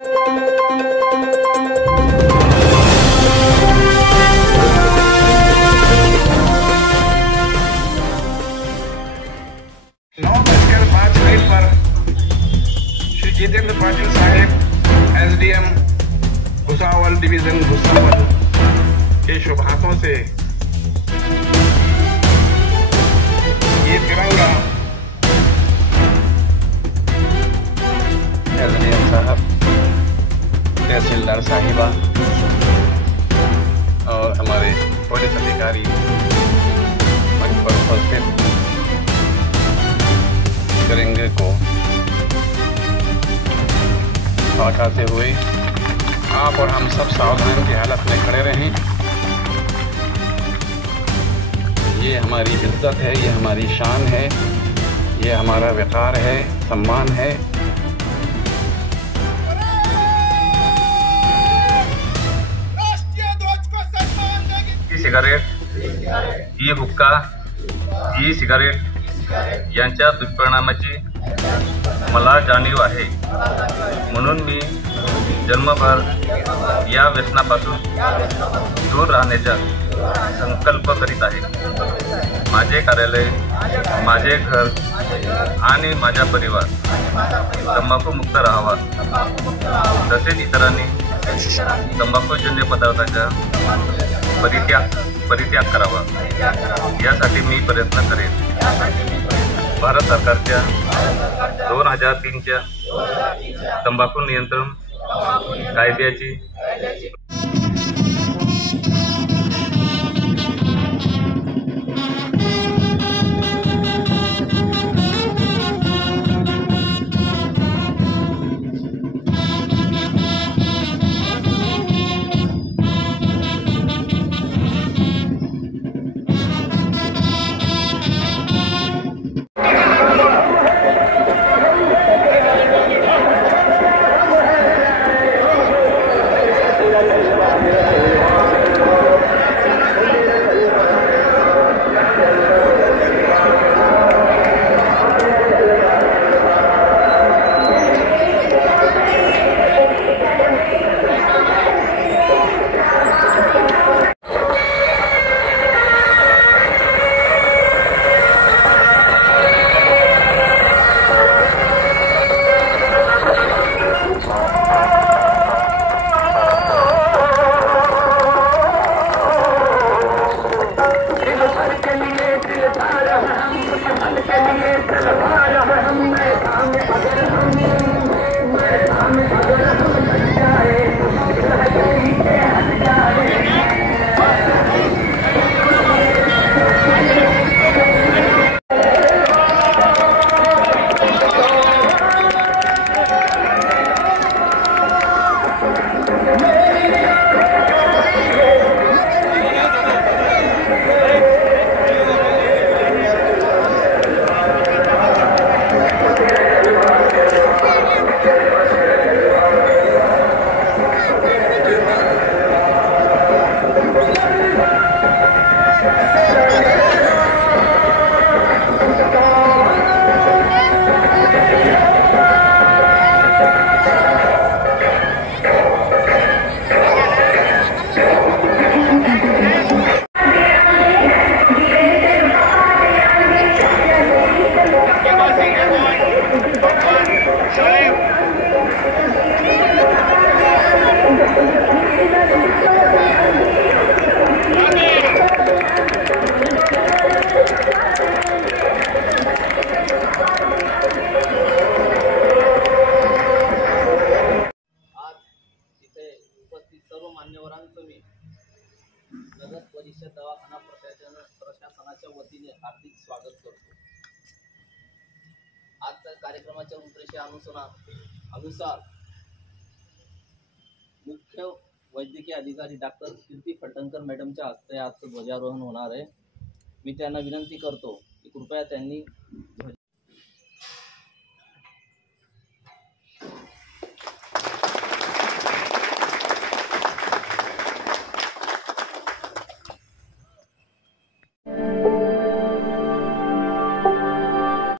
पर श्री जितेंद्र पाटिल साहेब SDM Bhusawal division Bhusawal के शुभ हाथों से ये तिरंगा एसडीएम साहब, तहसीलदार साहिबा और हमारे पुलिस अधिकारी मंच पर उपस्थित तिरंगे को फहराते हुए आप और हम सब सावधान की हालत में खड़े रहें। ये हमारी इज्जत है, ये हमारी शान है, ये हमारा वक़ार है, सम्मान है। ई सिगारेट, ई हुक्का, ई सिगारेट यांच्या दुष्परिणामाची मला जाणीव आहे, म्हणून मी जन्मभर या व्यसनापासून दूर राहण्याचा संकल्प करीत आहे। माझे कार्यालय, माझे घर आणि माझा परिवार तंबाखूमुक्त राहावा, तसेच इतरांनी तंबाखूजन्य पदार्थांचा परित्याग करावा, यासाठी मी प्रयत्न करेन। भारत सरकारच्या 2003च्या तंबाखू नियंत्रण कायद्याची नगर परिषद दवाखाना प्रशासनाच्या वतीने हार्दिक स्वागत करतो। आजच्या कार्यक्रमाच्या रूपरेषेनुसार मुख्य वैद्यकीय अधिकारी डॉक्टर कीर्ती फलटणकर मॅडमच्या हस्ते आज ध्वजारोहण होणार आहे। मी त्यांना विनंती करतो की कृपया त्यांनी